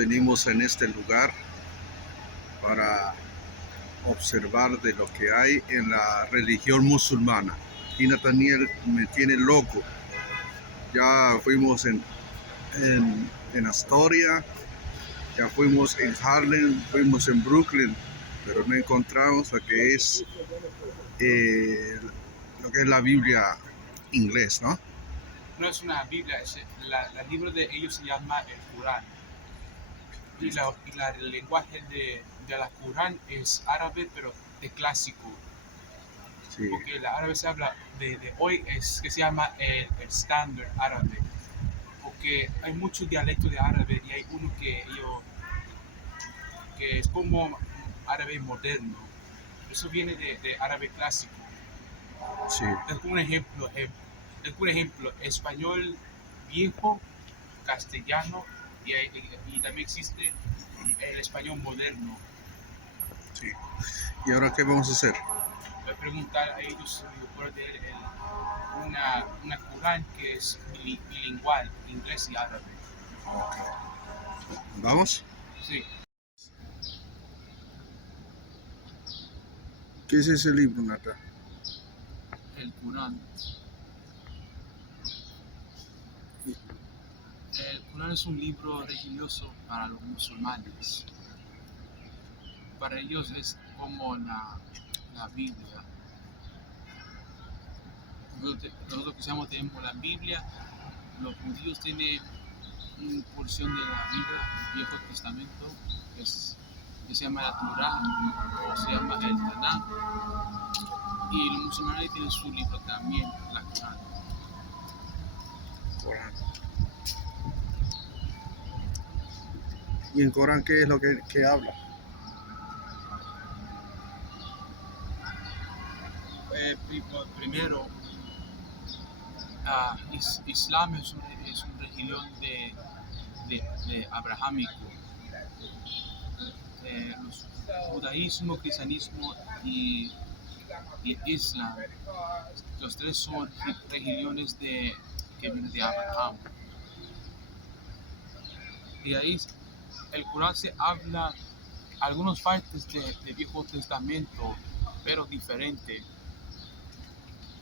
venimos en este lugar para observar de lo que hay en la religión musulmana. Y Nathaniel me tiene loco. Ya fuimos en Astoria, ya fuimos en Harlem, fuimos en Brooklyn, pero no encontramos lo que es la Biblia inglés, ¿no? No es una Biblia, el libro de ellos se llama el Corán. Y el lenguaje de la Corán es árabe, pero de clásico. Sí. Porque el árabe se habla de hoy, es que se llama el estándar árabe. Porque hay muchos dialectos de árabe y hay uno que es como árabe moderno. Eso viene de árabe clásico. Sí. Es un ejemplo, español viejo, castellano y también existe el español moderno. Sí. ¿Y ahora qué vamos a hacer? Voy a preguntar a ellos si puedo leer una Corán que es bilingüal, inglés y árabe. Okay. ¿Vamos? Sí. ¿Qué es ese libro, Nata? El Corán. El Corán es un libro religioso para los musulmanes. Para ellos es como la Biblia. Nosotros que tenemos la Biblia, los judíos tienen una porción de la Biblia, el Viejo Testamento, que se llama la Torá o se llama el Tanakh, y los musulmanes tienen su libro también, la Corán. ¿Y en Corán qué es lo que habla? Primero, Islam es una religión de abrahámico. Los judaísmo, cristianismo y Islam, los tres son religiones que vienen de Abraham. Y ahí el Corán se habla algunas partes del Viejo Testamento, pero diferente.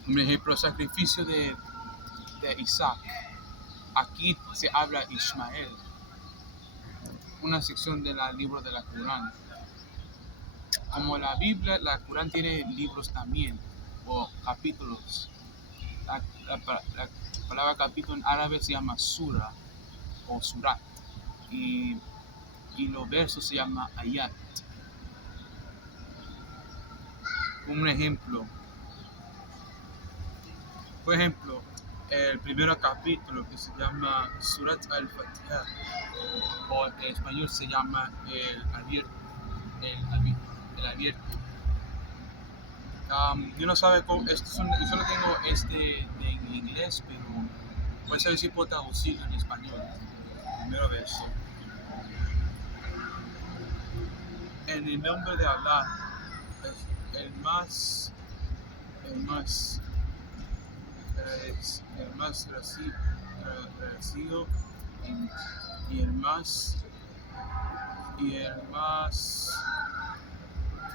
Por ejemplo, el sacrificio de Isaac. Aquí se habla Ismael, una sección del libro de la Corán. Como la Biblia, la Corán tiene libros también, o capítulos. La palabra capítulo en árabe se llama sura o surat, y los versos se llama ayat. Un ejemplo, por ejemplo, el primer capítulo que se llama Surat al-Fatiha, o en español se llama el abierto. Yo no sabe cómo, yo solo tengo en inglés, pero voy a saber si puedo traducirlo en español. Primero verso. En el nombre de Allah, el más agradecido y el más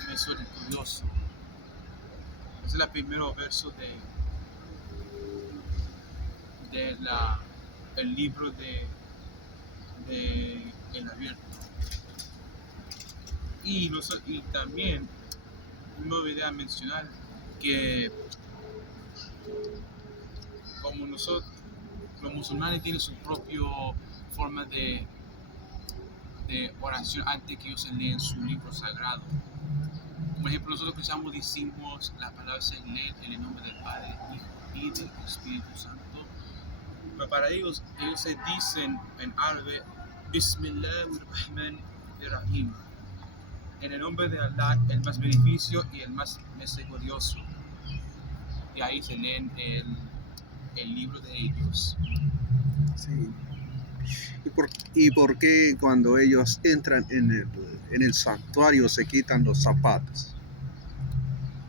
misericordioso. Ese es el primer verso el libro de El Abierto. Y también me olvidé mencionar que como nosotros, los musulmanes tienen su propia forma de oración antes que ellos leen su libro sagrado. Por ejemplo, nosotros cristianos decimos la palabra se lee en el nombre del Padre, Hijo y del Espíritu Santo. Pero para ellos se dicen en árabe Bismillahirrahmanirrahim, en el nombre de Allah, el más beneficio y el más misericordioso. Y ahí se leen el libro de ellos. Sí. ¿Y por qué cuando ellos entran en el santuario se quitan los zapatos?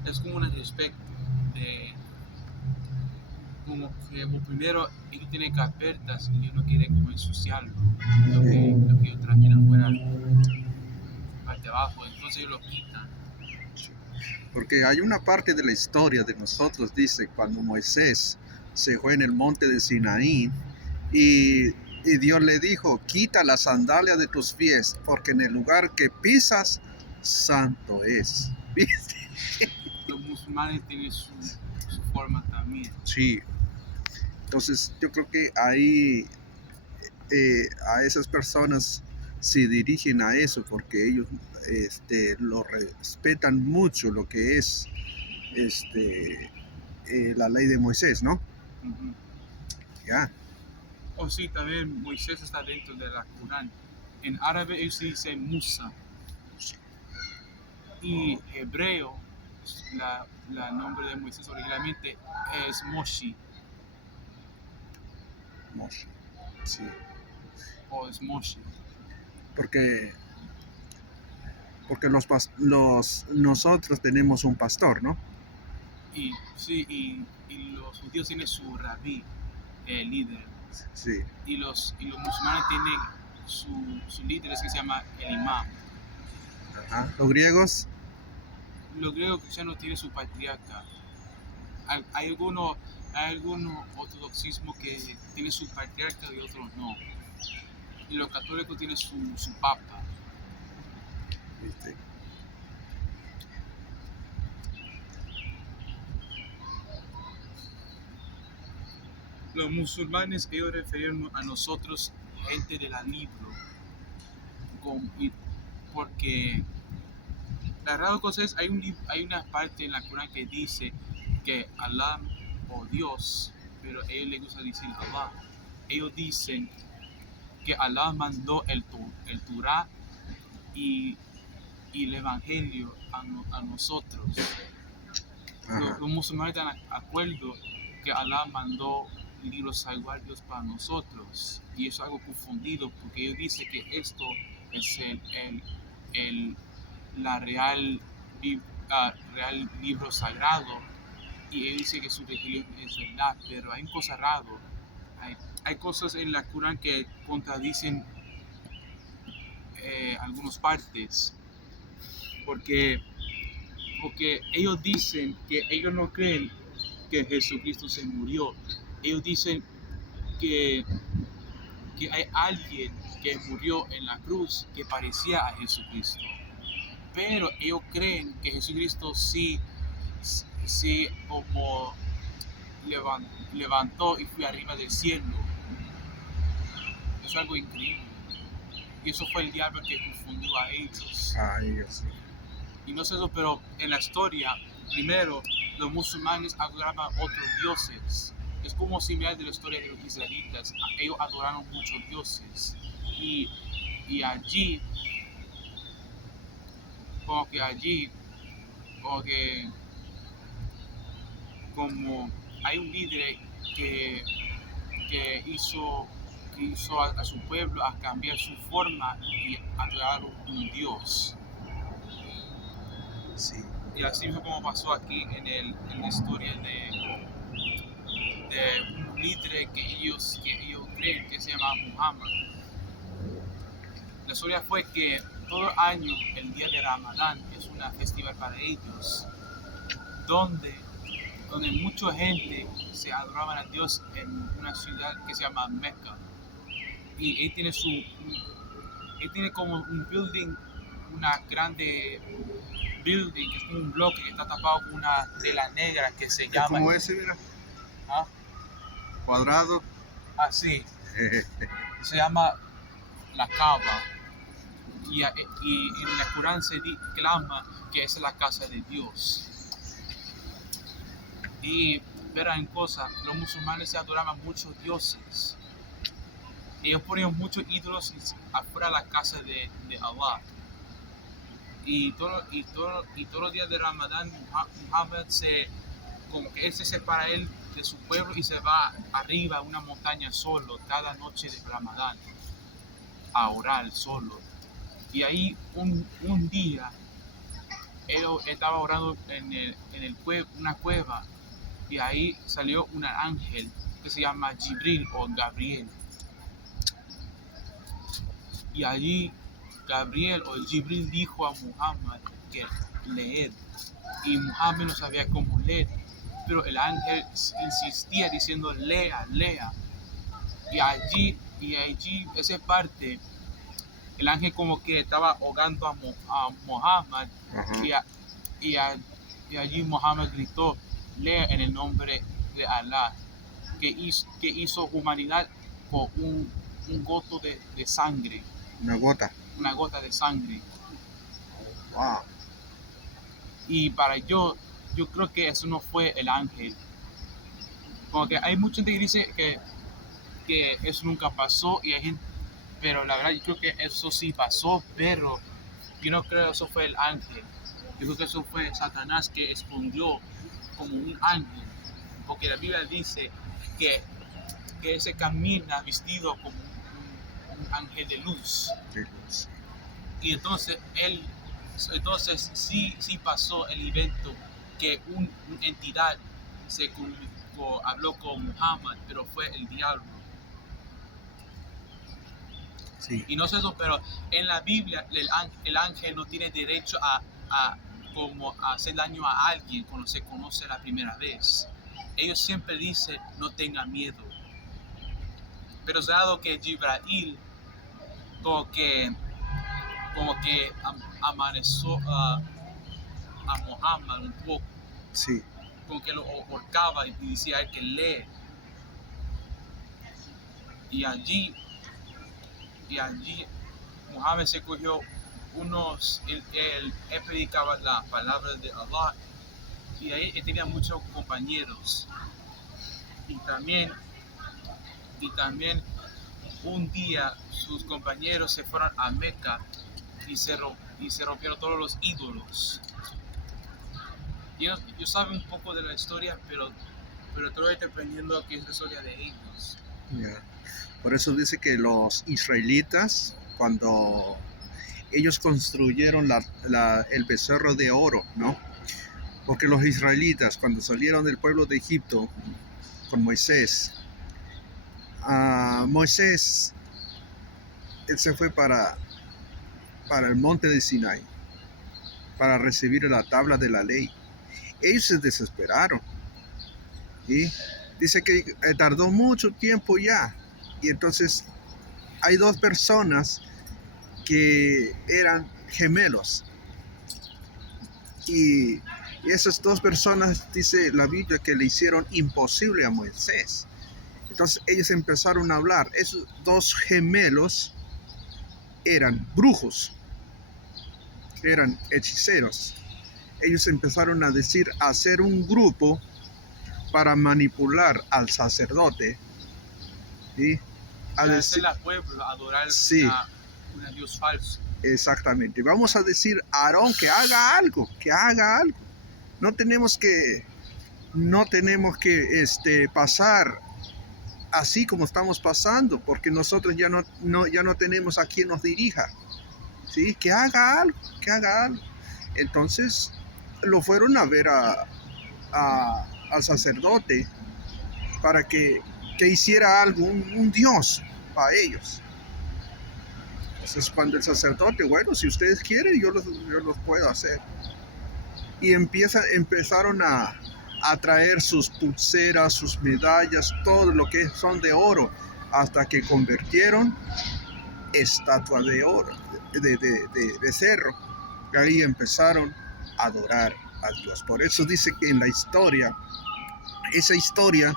Es como un respecto como que por primero ellos tienen carpetas y ellos no quieren como ensuciarlo, lo que ellos trajeron afuera, parte de abajo, entonces ellos lo quitan. Porque hay una parte de la historia de nosotros, dice, cuando Moisés se fue en el monte de Sinaí y Dios le dijo, quita las sandalias de tus pies, porque en el lugar que pisas, santo es. ¿Viste? Los musulmanes tienen su forma también. Sí. Entonces yo creo que ahí a esas personas se dirigen a eso porque ellos lo respetan mucho lo que es la ley de Moisés, ¿no? Ujú. Ya. Oh sí, también Moisés está dentro de la Corán. En árabe él se dice Musa y hebreo, la nombre de Moisés originalmente es Moshi Moshe. Sí. o es Moshi. Porque nosotros tenemos un pastor, ¿no? Y sí, y los judíos tienen su rabí, líder, Sí. y los musulmanes tienen su líder que se llama el imam. Ajá. Los griegos, Los griegos cristianos tienen su patriarca. Hay algunos ortodoxismos que tienen su patriarca y otros no. Y los católicos tienen su papa. ¿viste? Los musulmanes, ellos refieren a nosotros gente de la libro. Porque la rara cosa es, hay una parte en la Corán que dice que Allah o Dios, pero a ellos les gusta decir Allah. Ellos dicen que Allah mandó el Torah y el Evangelio a nosotros. Los musulmanes están de acuerdo que Allah mandó libros sagrados para nosotros, y eso es algo confundido porque ellos dicen que esto es la real libro sagrado, y ellos dicen que su religión es verdad, pero hay cosas raras. Hay cosas en la Corán que contradicen algunas partes, porque ellos dicen que ellos no creen que Jesucristo se murió. Ellos dicen que hay alguien que murió en la cruz que parecía a Jesucristo. Pero ellos creen que Jesucristo sí como levantó y fue arriba del cielo. Eso es algo increíble. Y eso fue el diablo que confundió a ellos. Ay, sí. Y no sé eso, pero en la historia, primero, los musulmanes adoraban otros dioses. Es como similar de la historia de los israelitas. Ellos adoraron muchos dioses. Y allí, como que como hay un líder que hizo a su pueblo a cambiar su forma y adorar un dios. Sí. Y así fue como pasó aquí en la historia de un líder que ellos creen que se llama Muhammad. La historia fue que todo año el día de Ramadán es una festival para ellos, donde mucha gente se adoraban a Dios en una ciudad que se llama Mecca. Y él tiene como un building, una grande building, que es como un bloque que está tapado con una tela negra que se llama... Como ese, mira. ¿Ah? Cuadrado. Así. Se llama la Kaaba. Y en la Corán se clama que es la casa de Dios. Y verán cosas, los musulmanes se adoraban muchos dioses. Ellos ponían muchos ídolos afuera de la casa de Allah. Y todos los días de Ramadán, Muhammad como que él se separa de su pueblo y se va arriba a una montaña solo cada noche de Ramadán a orar solo. Y ahí un día él estaba orando en una cueva, y ahí salió un ángel que se llama Jibril o Gabriel. Y allí Gabriel o Jibril dijo a Muhammad que leer, y Muhammad no sabía cómo leer, pero el ángel insistía diciendo lea, lea. Y allí esa parte, el ángel como que estaba ahogando a Muhammad, Ajá. y allí Muhammad gritó, lea en el nombre de Allah, que hizo humanidad con un goto de sangre, Una gota. una gota de sangre. Wow. Y yo creo que eso no fue el ángel. Como que hay mucha gente que dice que eso nunca pasó, y hay gente, pero la verdad yo creo que eso sí pasó, pero yo no creo que eso fue el ángel. Yo creo que eso fue Satanás que escondió como un ángel, porque la Biblia dice que él se camina vestido como un ángel de luz. Sí. Y entonces sí pasó el evento que una entidad se comunicó, habló con Muhammad, pero fue el diablo. Sí. Y no sé eso, pero en la Biblia el ángel no tiene derecho como a hacer daño a alguien cuando se conoce la primera vez. Ellos siempre dicen no tenga miedo. Pero es dado que Jibril como que amaneció a Muhammad un poco, Sí. como que lo ahorcaba y decía que lee. Y allí Muhammad se cogió él predicaba la palabra de Allah, y ahí él tenía muchos compañeros. Y también un día sus compañeros se fueron a Meca y se rompieron todos los ídolos. Yo sabe un poco de la historia, pero estoy aprendiendo que es la historia de ellos. Yeah. Por eso dice que los israelitas, cuando ellos construyeron el becerro de oro, ¿no? Porque los israelitas, cuando salieron del pueblo de Egipto con Moisés, él se fue para el monte de Sinai, para recibir la tabla de la ley. Ellos se desesperaron. Y dice que tardó mucho tiempo ya. Y entonces hay dos personas que eran gemelos. Y esas dos personas, dice la Biblia, que le hicieron imposible a Moisés. Entonces ellos empezaron a hablar. Esos dos gemelos eran brujos, eran hechiceros. Ellos empezaron a hacer un grupo para manipular al sacerdote, ¿sí? A decir al pueblo a adorar sí, un dios falso. Exactamente. Vamos a decir a Aarón que haga algo, No tenemos que pasar así como estamos pasando, porque nosotros ya no tenemos a quien nos dirija, ¿sí? Que haga algo. Entonces lo fueron a ver al sacerdote para que hiciera algo, un dios para ellos. Entonces cuando el sacerdote, bueno, si ustedes quieren, yo los puedo hacer. Y empezaron a traer sus pulseras, sus medallas, todo lo que son de oro, hasta que convirtieron estatua de oro, de becerro. Y ahí empezaron a adorar a Dios. Por eso dice que en esa historia,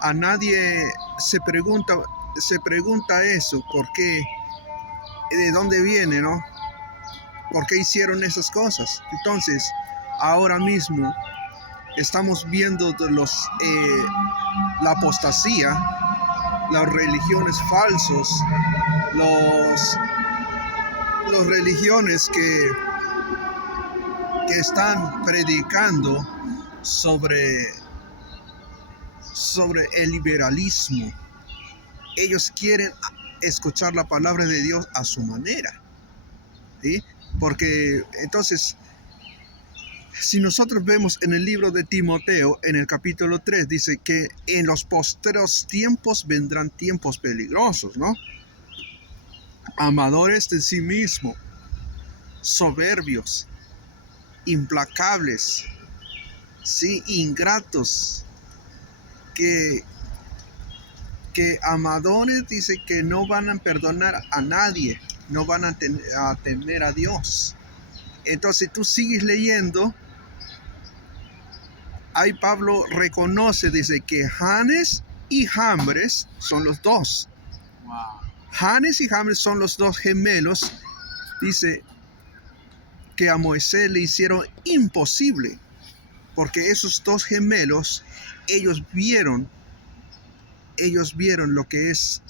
a nadie se pregunta eso, ¿por qué? ¿De dónde viene, no? ¿Por qué hicieron esas cosas? Entonces, ahora mismo estamos viendo la apostasía, las religiones falsos, las religiones que están predicando sobre el liberalismo. Ellos quieren escuchar la palabra de Dios a su manera, ¿sí? Porque entonces Si nosotros vemos en el libro de Timoteo, en el capítulo 3, dice que en los postreros tiempos vendrán tiempos peligrosos, ¿no? Amadores de sí mismo, soberbios, implacables, sí, ingratos, que amadores, dice que no van a perdonar a nadie, no van a temer a Dios. Entonces tú sigues leyendo, ahí Pablo reconoce, dice que Janes y Jambres son los dos. Wow. Janes y Jambres son los dos gemelos. Dice que a Moisés le hicieron imposible, porque esos dos gemelos, ellos vieron lo que es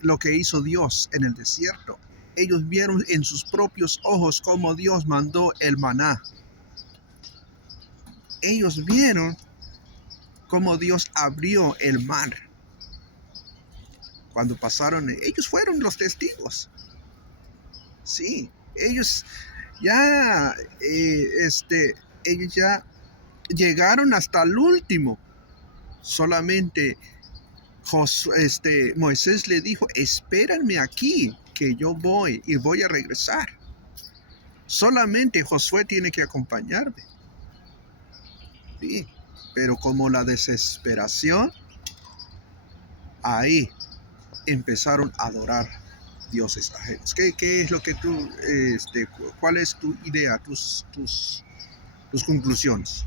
lo que hizo Dios en el desierto. Ellos vieron en sus propios ojos cómo Dios mandó el maná. Ellos vieron cómo Dios abrió el mar. Cuando pasaron, ellos fueron los testigos. Sí, ellos ya, ellos ya llegaron hasta el último. Solamente Moisés le dijo, espérenme aquí, que yo voy y voy a regresar. Solamente Josué tiene que acompañarme. Sí, pero como la desesperación, ahí empezaron a adorar dioses ajenos. ¿Qué es lo que tú, cuál es tu idea, tus conclusiones?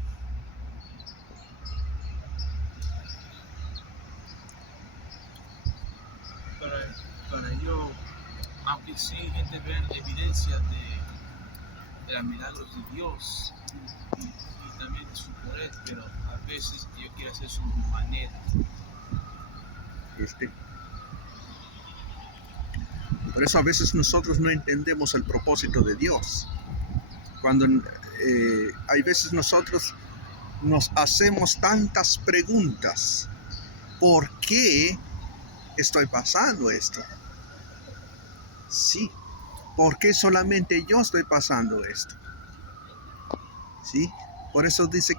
Para ello, aunque sí gente ve evidencias de los milagros de Dios y también de su poder, pero a veces Dios quiere hacer su manera. Por eso a veces nosotros no entendemos el propósito de Dios. Cuando hay veces nosotros nos hacemos tantas preguntas. ¿Por qué estoy pasando esto? Sí. ¿Por qué solamente yo estoy pasando esto? Sí. Por eso dice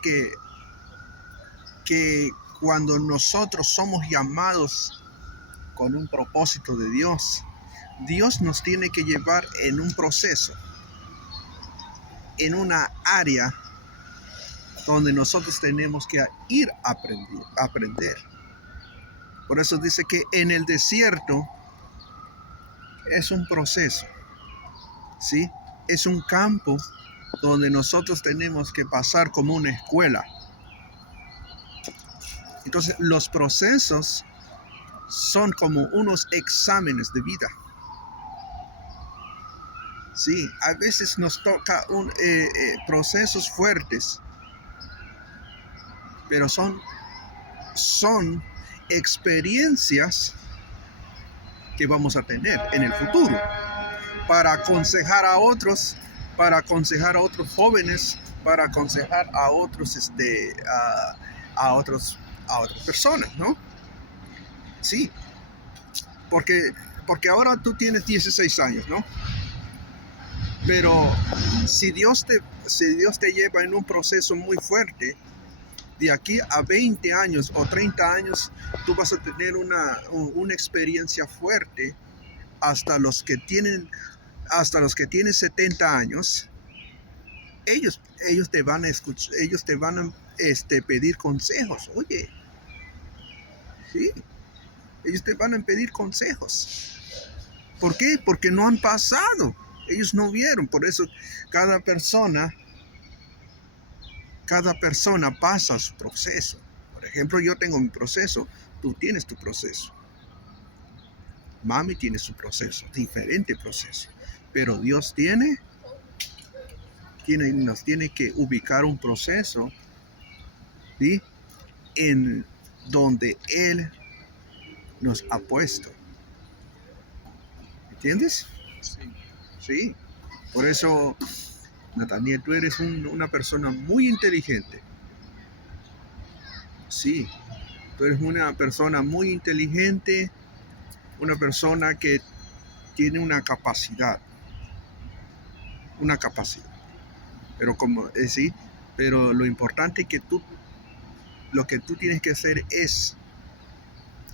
que cuando nosotros somos llamados con un propósito de Dios, Dios nos tiene que llevar en un proceso, en una área donde nosotros tenemos que ir a aprender. Por eso dice que en el desierto es un proceso, ¿sí? Es un campo donde nosotros tenemos que pasar como una escuela. Entonces los procesos son como unos exámenes de vida. Sí, a veces nos toca procesos fuertes, pero son experiencias que vamos a tener en el futuro para aconsejar a otros jóvenes, para aconsejar a otros, a otras personas, ¿no? Sí, porque ahora tú tienes 16 años, ¿no? Pero si Dios te lleva en un proceso muy fuerte, de aquí a 20 años o 30 años, tú vas a tener una experiencia fuerte hasta los que tienen 70 años. Ellos te van a escuchar, ellos te van a pedir consejos. Oye, sí, ellos te van a pedir consejos. ¿Por qué? Porque no han pasado. Ellos no vieron. Por eso cada persona pasa su proceso. Por ejemplo, yo tengo mi proceso, tú tienes tu proceso. Mami tiene su proceso, diferente proceso. Pero Dios nos tiene que ubicar un proceso, ¿sí? En donde Él nos ha puesto. ¿Entiendes? Sí. Sí. Por eso, Nathaniel, tú eres una persona muy inteligente. Sí. Tú eres una persona muy inteligente, una persona que tiene una capacidad. Pero sí, pero lo importante es que lo que tú tienes que hacer es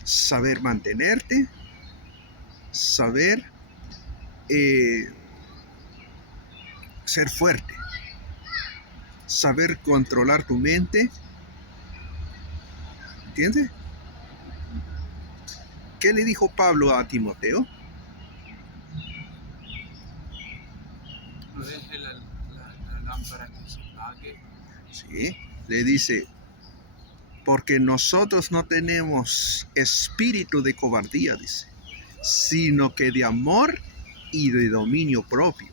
saber mantenerte, saber ser fuerte, saber controlar tu mente, ¿entiendes? ¿Qué le dijo Pablo a Timoteo? No deje la lámpara que se apague. Sí, le dice, porque nosotros no tenemos espíritu de cobardía, dice, sino que de amor y de dominio propio.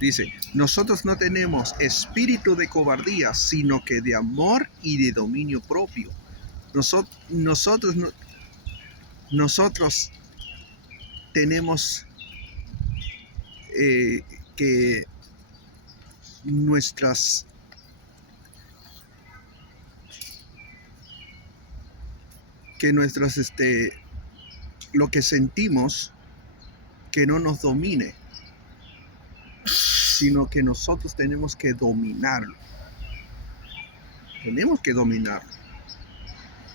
Dice, nosotros no tenemos espíritu de cobardía, sino que de amor y de dominio propio. Nosotros tenemos que nuestras lo que sentimos que no nos domine, sino que nosotros tenemos que dominarlo. Tenemos que dominarlo.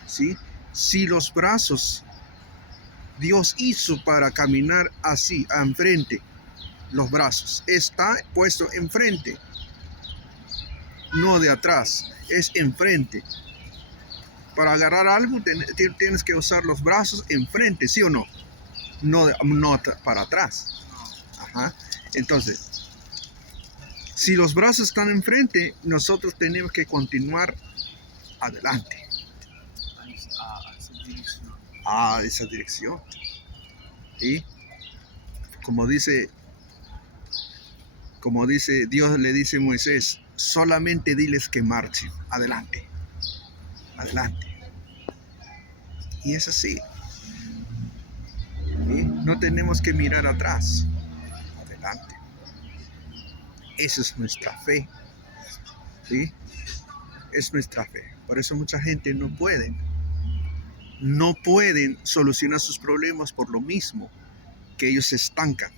¿Sí? Si los brazos Dios hizo para caminar así, enfrente, los brazos, está puesto enfrente, no de atrás, es enfrente. Para agarrar algo tienes que usar los brazos enfrente, ¿sí o no? No para atrás. Ajá. Entonces, si los brazos están enfrente, nosotros tenemos que continuar adelante. A esa dirección. Y como dice Dios le dice a Moisés, solamente diles que marchen, adelante, adelante. Y es así. ¿Sí? No tenemos que mirar atrás, adelante. Esa es nuestra fe. ¿Sí? Es nuestra fe. Por eso mucha gente no pueden solucionar sus problemas por lo mismo, que ellos se estancan,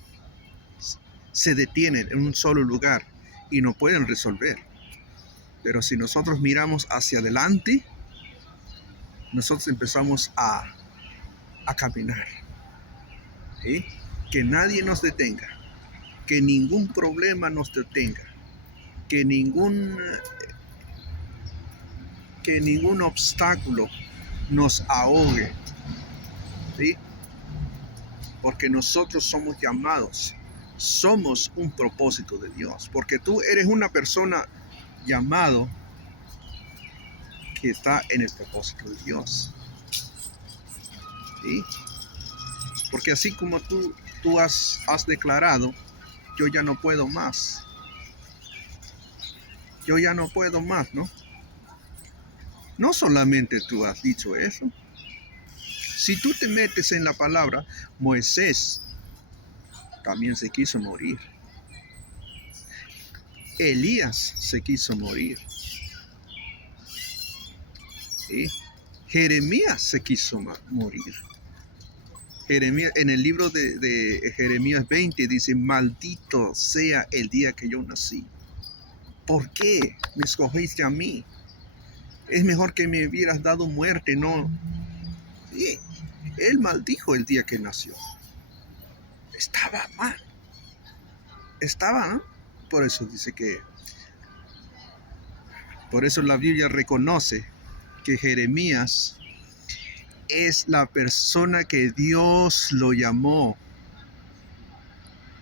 se detienen en un solo lugar y no pueden resolver. Pero si nosotros miramos hacia adelante, nosotros empezamos a caminar. ¿Sí? Que nadie nos detenga, que ningún problema nos detenga, que ningún obstáculo nos ahogue. ¿Sí? Porque nosotros somos llamados, somos un propósito de Dios, porque tú eres una persona llamado que está en el propósito de Dios. ¿Sí? Porque así como tú has declarado, yo ya no puedo más. Yo ya no puedo más, ¿no? No solamente tú has dicho eso. Si tú te metes en la palabra, Moisés también se quiso morir. Elías se quiso morir. ¿Sí? Jeremías se quiso morir. Jeremías, en el libro de Jeremías 20 dice, maldito sea el día que yo nací. ¿Por qué me escogiste a mí? Es mejor que me hubieras dado muerte, no. Sí, él maldijo el día que nació. Estaba mal. ¿No? Por eso dice por eso la Biblia reconoce que Jeremías es la persona que Dios lo llamó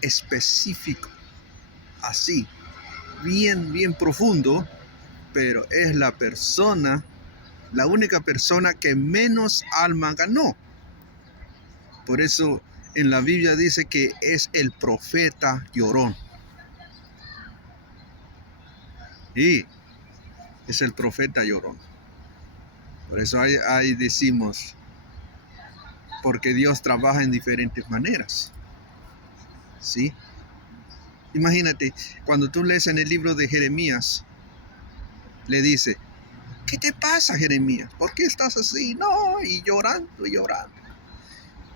específico, así, bien profundo, pero es la única persona que menos alma ganó. Por eso en la Biblia dice que es el profeta llorón. Y es el profeta llorón. Por eso ahí decimos, porque Dios trabaja en diferentes maneras. ¿Sí? Imagínate, cuando tú lees en el libro de Jeremías, le dice, ¿qué te pasa, Jeremías? ¿Por qué estás así? No, y llorando.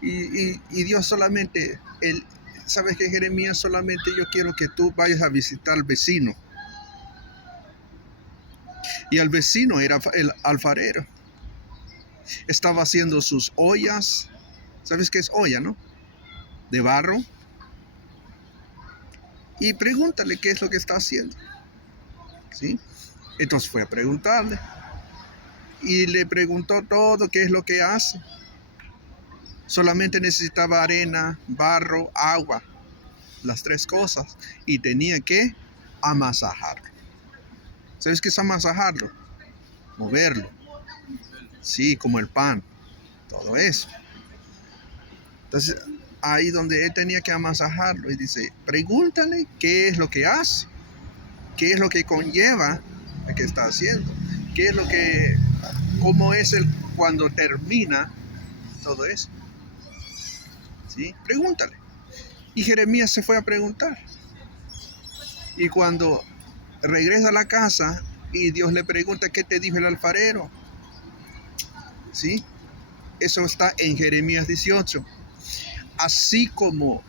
Y Dios solamente, ¿sabes qué, Jeremías? Solamente yo quiero que tú vayas a visitar al vecino. Y el vecino era el alfarero. Estaba haciendo sus ollas. ¿Sabes qué es olla, no? De barro. Y pregúntale qué es lo que está haciendo. ¿Sí? Entonces fue a preguntarle. Y le preguntó todo qué es lo que hace. Solamente necesitaba arena, barro, agua. Las tres cosas. Y tenía que amasajarlo. ¿Sabes qué es amasajarlo? Moverlo. Sí, como el pan. Todo eso. Entonces, ahí donde él tenía que amasajarlo. Y dice, pregúntale qué es lo que hace. ¿Qué es lo que conlleva lo que está haciendo? ¿Qué es lo que, cómo es el cuando termina todo eso? ¿Sí? Pregúntale. Y Jeremías se fue a preguntar. Y cuando regresa a la casa y Dios le pregunta qué te dijo el alfarero. ¿Sí? Eso está en Jeremías 18. Así como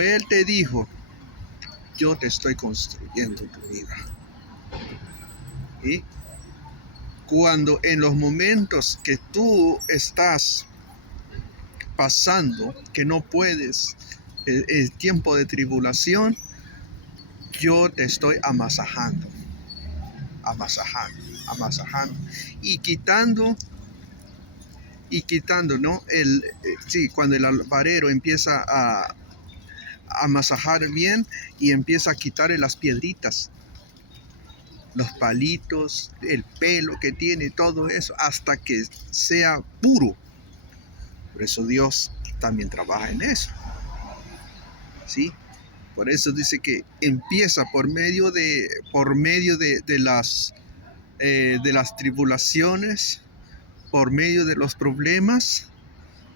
él te dijo, yo te estoy construyendo tu vida. ¿Y? Cuando en los momentos que tú estás pasando, que no puedes, el tiempo de tribulación, yo te estoy amasajando, y quitando, ¿no? Sí, cuando el alfarero empieza a amasajar bien y empieza a quitarle las piedritas, los palitos, el pelo que tiene, todo eso, hasta que sea puro. Por eso Dios también trabaja en eso. ¿Sí? Por eso dice que empieza por medio de las tribulaciones, por medio de los problemas,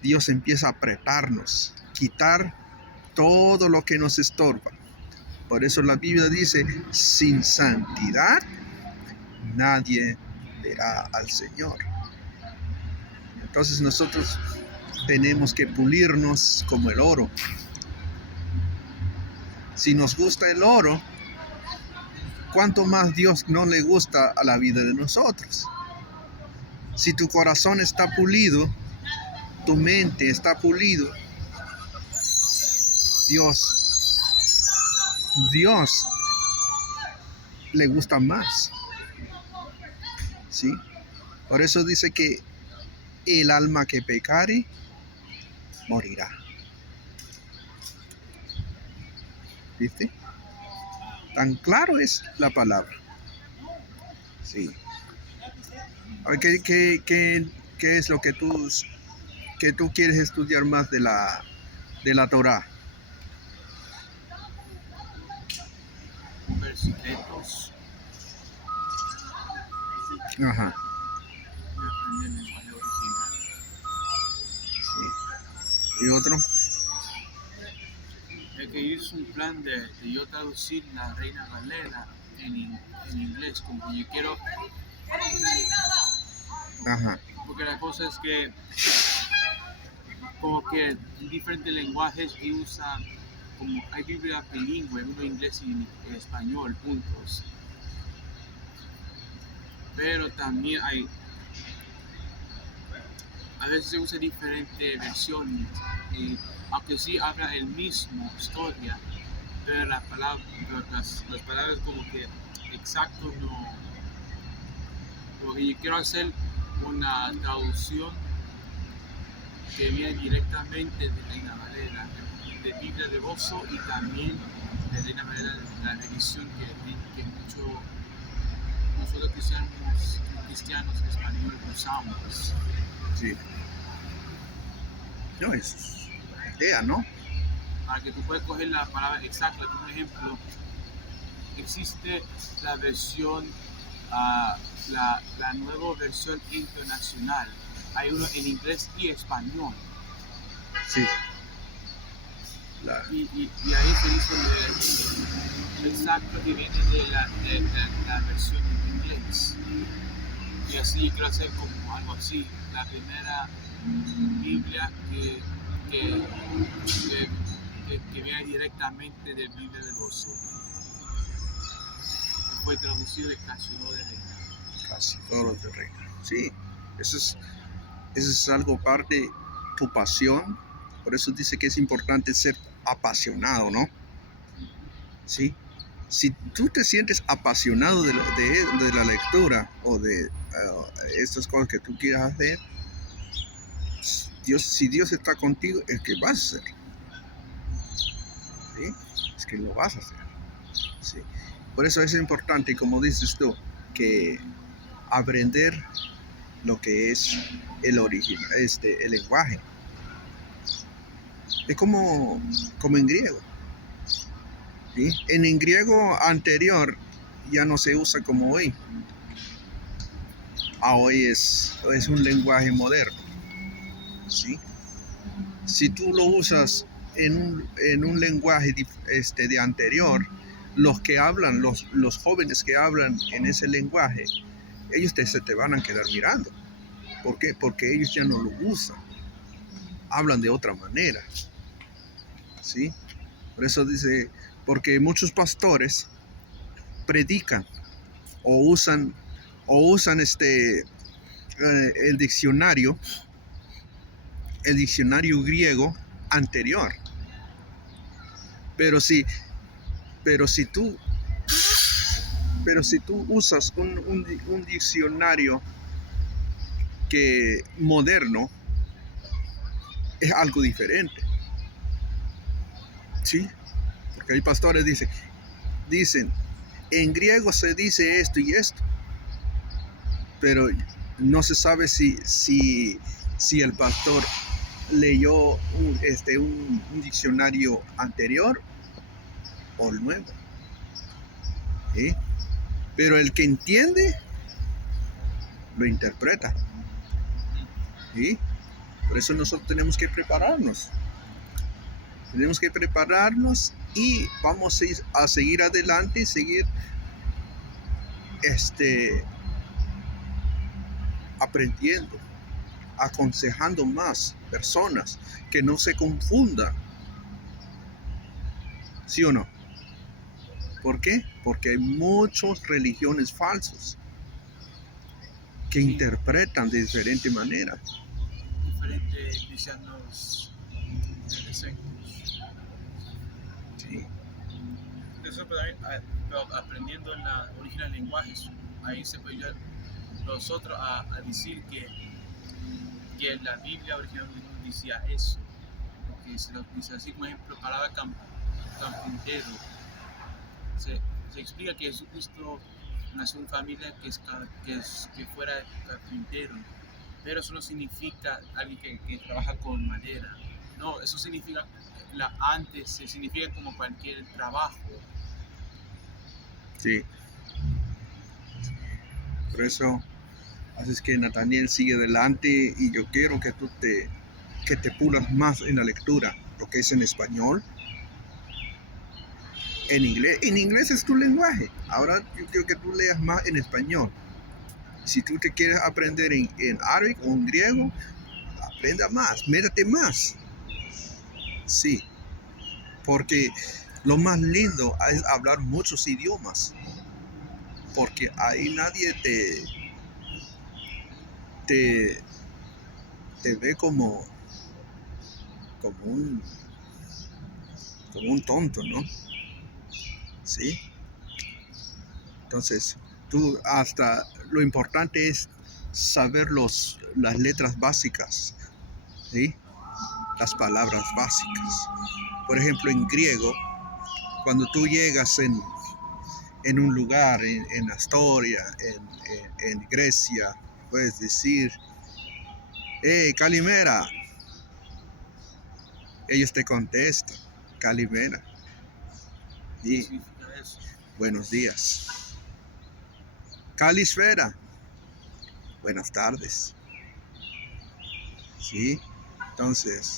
Dios empieza a apretarnos, quitar todo lo que nos estorba. Por eso la Biblia dice, sin santidad nadie verá al Señor. Entonces nosotros tenemos que pulirnos como el oro. Si nos gusta el oro, ¿cuánto más Dios no le gusta a la vida de nosotros? Si tu corazón está pulido, tu mente está pulido, Dios le gusta más. ¿Sí? Por eso dice que el alma que pecare, morirá. ¿Viste? Tan claro es la palabra. Sí. A ver, ¿qué es lo que tú quieres estudiar más de la Torá? Versículos. Ajá. Y aprender el lenguaje original. Sí. ¿Y otro? Es que hice un plan de yo traducir la Reina Valera en inglés, como que yo quiero. Ajá. Porque la cosa es que como que diferentes lenguajes que usan, como hay Biblia bilingüe, uno inglés y español, puntos. Pero también a veces se usa diferentes versiones, aunque sí habla el mismo historia, pero las palabras como que exacto no. Porque yo quiero hacer una traducción que viene directamente de Reina Valera, de Biblia de Gozo, y también de Reina Valera, la revisión que nosotros cristianos españoles usamos. Sí. No, es idea, ¿no? Para que tú puedas coger la palabra exacta. Por ejemplo, existe la versión, la nueva versión internacional. Hay uno en inglés y español. Sí. Y ahí se dice el exacto que viene de la versión en inglés. Y así quiero hacer como algo así. La primera Biblia que que viene directamente del Biblia del Oso. Fue traducido de Cachorro de Reina. Casi todo de reino. Sí, eso es algo parte de tu pasión. Por eso dice que es importante ser apasionado, ¿no? Sí. Si tú te sientes apasionado de la lectura o de estas cosas que tú quieras hacer, si Dios está contigo, es que vas a hacer. ¿Sí? Es que lo vas a hacer. ¿Sí? Por eso es importante, como dices tú, que aprender lo que es el origen, el lenguaje. Es como en griego. ¿Sí? En griego anterior ya no se usa como hoy. Hoy es un lenguaje moderno. ¿Sí? Si tú lo usas en un lenguaje de anterior, los que hablan, los jóvenes que hablan en ese lenguaje, ellos se te van a quedar mirando. ¿Por qué? Porque ellos ya no lo usan. Hablan de otra manera. ¿Sí? Por eso dice, porque muchos pastores predican o usan el diccionario griego anterior. Pero si tú usas un diccionario que moderno, es algo diferente. ¿Sí? Porque hay pastores dicen, en griego se dice esto y esto, pero no se sabe si el pastor leyó un diccionario anterior o el nuevo. ¿Sí? Pero el que entiende lo interpreta. ¿Sí? Por eso nosotros tenemos que prepararnos. Tenemos que prepararnos y vamos a seguir adelante y seguir aprendiendo, aconsejando más personas que no se confundan. ¿Sí o no? ¿Por qué? Porque hay muchas religiones falsas que interpretan de diferente manera. Diferentes cristianos sectos. Sí. Eso, pero aprendiendo en la original lenguajes, ahí se puede ayudar nosotros a decir que la Biblia original no decía eso. Porque se lo dice así, como ejemplo, palabra carpintero. Se explica que Jesucristo nació en una familia que fuera carpintero, pero eso no significa alguien que trabaja con madera. No, eso significa, significa como cualquier trabajo. Sí. Por eso, haces que Nathaniel sigue adelante y yo quiero que tú te pulas más en la lectura, lo que es en español, en inglés. En inglés es tu lenguaje. Ahora yo quiero que tú leas más en español. Si tú te quieres aprender en árabe o en griego, aprenda más, métete más. Sí, porque lo más lindo es hablar muchos idiomas. Porque ahí nadie te ve como un tonto, ¿no? ¿Sí? Entonces, tú hasta lo importante es saber las letras básicas, ¿sí? Las palabras básicas. Por ejemplo, en griego, cuando tú llegas en un lugar, en Astoria, en Grecia, puedes decir, hey, Calimera. Ellos te contestan, Calimera. ¿Qué Y significa eso? buenos días. Calisfera. Buenas tardes. ¿Sí? Entonces,